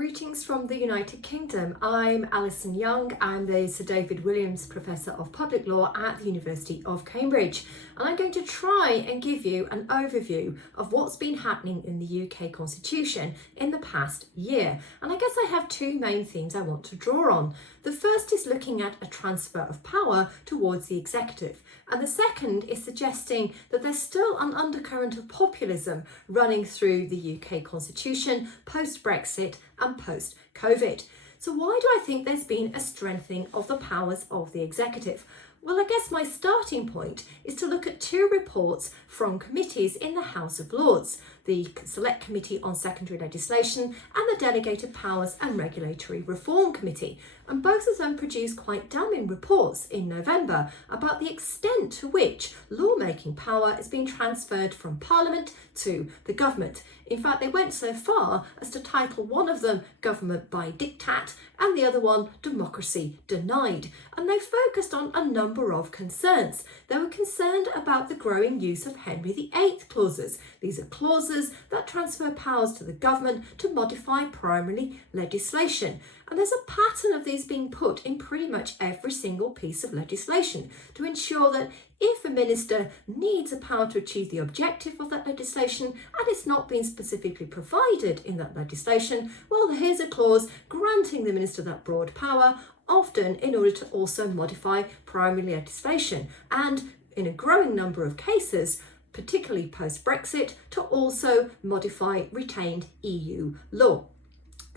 Greetings from the United Kingdom. I'm Alison Young. I'm the Sir David Williams Professor of Public Law at the University of Cambridge. And I'm going to try and give you an overview of what's been happening in the UK Constitution in the past year. And I guess I have two main themes I want to draw on. The first is looking at a transfer of power towards the executive. And the second is suggesting that there's still an undercurrent of populism running through the UK Constitution post-Brexit and post-COVID. So why do I think there's been a strengthening of the powers of the executive? Well, I guess my starting point is to look at two reports from committees in the House of Lords, the Select Committee on Secondary Legislation and the Delegated Powers and Regulatory Reform Committee. And both of them produced quite damning reports in November about the extent to which lawmaking power is being transferred from Parliament to the government. In fact, they went so far as to title one of them Government by Diktat and the other one Democracy Denied. And they focused on a number of concerns. They were concerned about the growing use of Henry VIII clauses. These are clauses that transfer powers to the government to modify primary legislation. And there's a pattern of these being put in pretty much every single piece of legislation to ensure that if a minister needs a power to achieve the objective of that legislation and it's not being specifically provided in that legislation, well, here's a clause granting the minister that broad power, often in order to also modify primary legislation. And in a growing number of cases, particularly post-Brexit, to also modify retained EU law.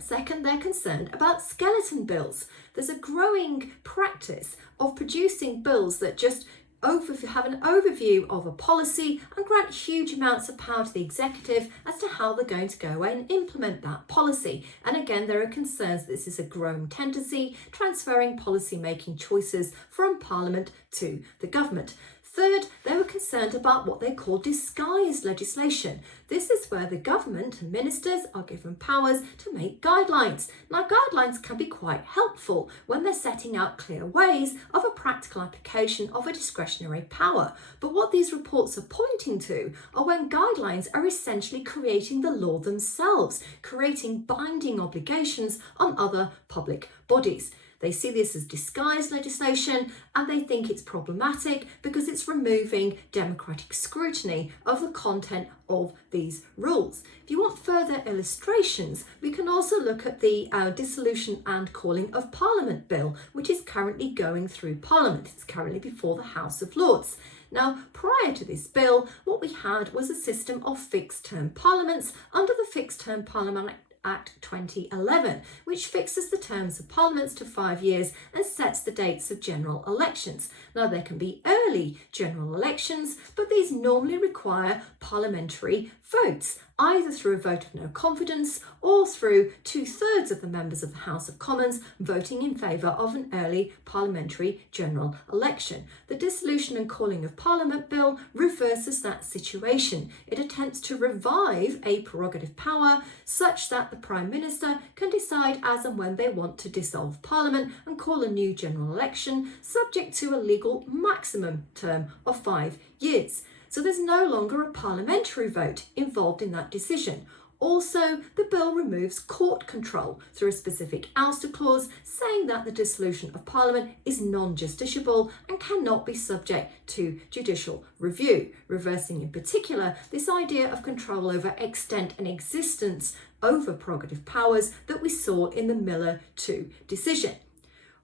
Second, they're concerned about skeleton bills. There's a growing practice of producing bills that just have an overview of a policy and grant huge amounts of power to the executive as to how they're going to go away and implement that policy. And again, there are concerns that this is a growing tendency, transferring policy making choices from Parliament to the government. Third, they were concerned about what they call disguised legislation. This is where the government and ministers are given powers to make guidelines. Now, guidelines can be quite helpful when they're setting out clear ways of a practical application of a discretionary power. But what these reports are pointing to are when guidelines are essentially creating the law themselves, creating binding obligations on other public bodies. They see this as disguised legislation and they think it's problematic because it's removing democratic scrutiny of the content of these rules. If you want further illustrations, we can also look at the Dissolution and Calling of Parliament Bill, which is currently going through Parliament. It's currently before the House of Lords. Now, prior to this bill, what we had was a system of fixed-term parliaments under the Fixed-Term Parliament Act 2011, which fixes the terms of parliaments to 5 years and sets the dates of general elections. Now, there can be early general elections, but these normally require parliamentary votes, either through a vote of no confidence or through 2/3 of the members of the House of Commons voting in favour of an early parliamentary general election. The Dissolution and Calling of Parliament Bill reverses that situation. It attempts to revive a prerogative power such that the Prime Minister can decide as and when they want to dissolve Parliament and call a new general election, subject to a legal maximum term of 5 years. So there's no longer a parliamentary vote involved in that decision. Also, the bill removes court control through a specific ouster clause, saying that the dissolution of Parliament is non-justiciable and cannot be subject to judicial review, reversing in particular this idea of control over extent and existence over prerogative powers that we saw in the Miller 2 decision.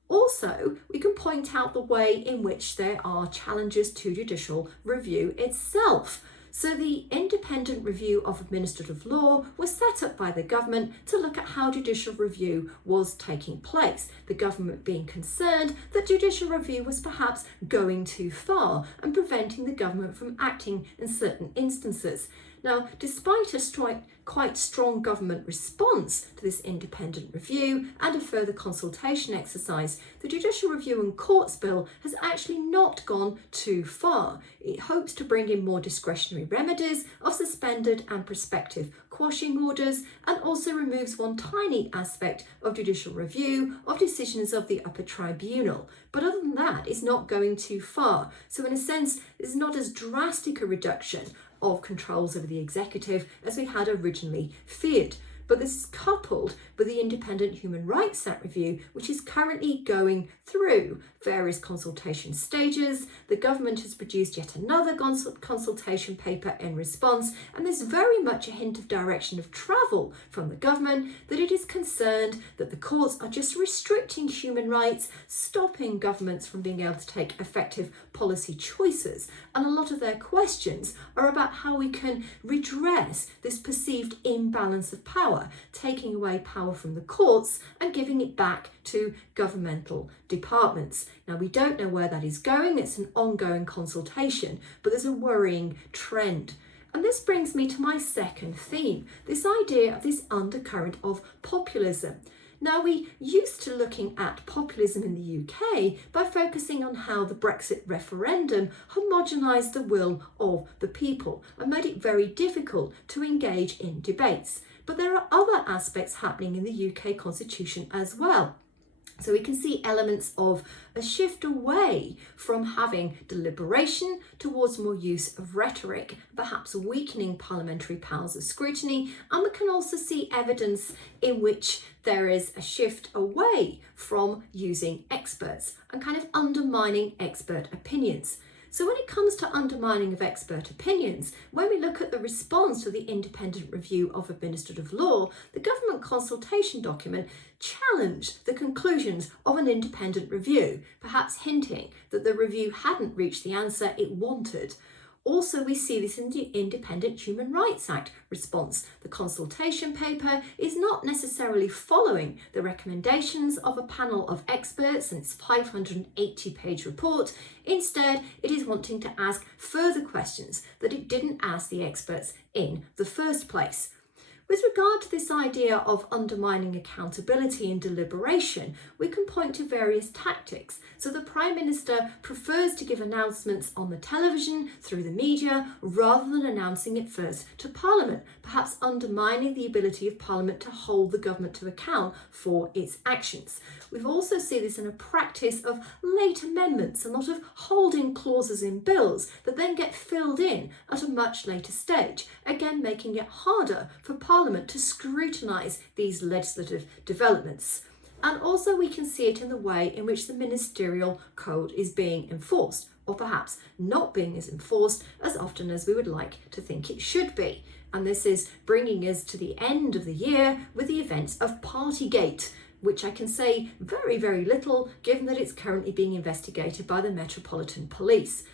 Also, we can point out the way in which there are challenges to judicial review itself. So the independent review of administrative law was set up by the government to look at how judicial review was taking place, the government being concerned that judicial review was perhaps going too far and preventing the government from acting in certain instances. Now, despite a quite strong government response to this independent review and a further consultation exercise, the Judicial Review and Courts Bill has actually not gone too far. It hopes to bring in more discretionary remedies of suspended and prospective quashing orders, and also removes one tiny aspect of judicial review of decisions of the upper tribunal. But other than that, it's not going too far. So in a sense, it's not as drastic a reduction of controls over the executive as we had originally feared. But this is coupled with the Independent Human Rights Act review, which is currently going through various consultation stages. The government has produced yet another consultation paper in response, and there's very much a hint of direction of travel from the government that it is concerned that the courts are just restricting human rights, stopping governments from being able to take effective policy choices. And a lot of their questions are about how we can redress this perceived imbalance of power, taking away power from the courts and giving it back to governmental departments. Now, we don't know where that is going. It's an ongoing consultation, but there's a worrying trend. And this brings me to my second theme, this idea of this undercurrent of populism. Now, we used to looking at populism in the UK by focusing on how the Brexit referendum homogenised the will of the people and made it very difficult to engage in debates. But there are other aspects happening in the UK constitution as well. So we can see elements of a shift away from having deliberation towards more use of rhetoric, perhaps weakening parliamentary powers of scrutiny. And we can also see evidence in which there is a shift away from using experts and kind of undermining expert opinions. So when it comes to undermining of expert opinions, when we look at the response to the Independent Review of Administrative Law, the government consultation document challenged the conclusions of an independent review, perhaps hinting that the review hadn't reached the answer it wanted. Also, we see this in the Independent Human Rights Act response. The consultation paper is not necessarily following the recommendations of a panel of experts in its 580-page report. Instead, it is wanting to ask further questions that it didn't ask the experts in the first place. With regard to this idea of undermining accountability and deliberation, we can point to various tactics. So the Prime Minister prefers to give announcements on the television, through the media, rather than announcing it first to Parliament, perhaps undermining the ability of Parliament to hold the government to account for its actions. We've also seen this in a practice of late amendments, a lot of holding clauses in bills that then get filled in at a much later stage, again making it harder for Parliament to scrutinise these legislative developments. And also we can see it in the way in which the ministerial code is being enforced, or perhaps not being as enforced as often as we would like to think it should be. And this is bringing us to the end of the year with the events of Partygate, which I can say very, very little given that it's currently being investigated by the Metropolitan Police.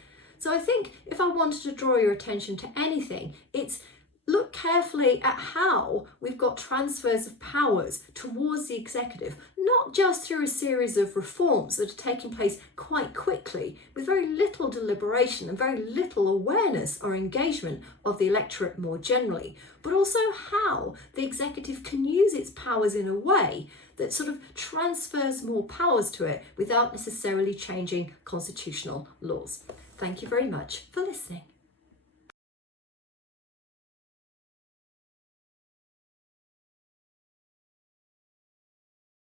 So I think if I wanted to draw your attention to anything, it's look carefully at how we've got transfers of powers towards the executive, not just through a series of reforms that are taking place quite quickly, with very little deliberation and very little awareness or engagement of the electorate more generally, but also how the executive can use its powers in a way that sort of transfers more powers to it without necessarily changing constitutional laws. Thank you very much for listening.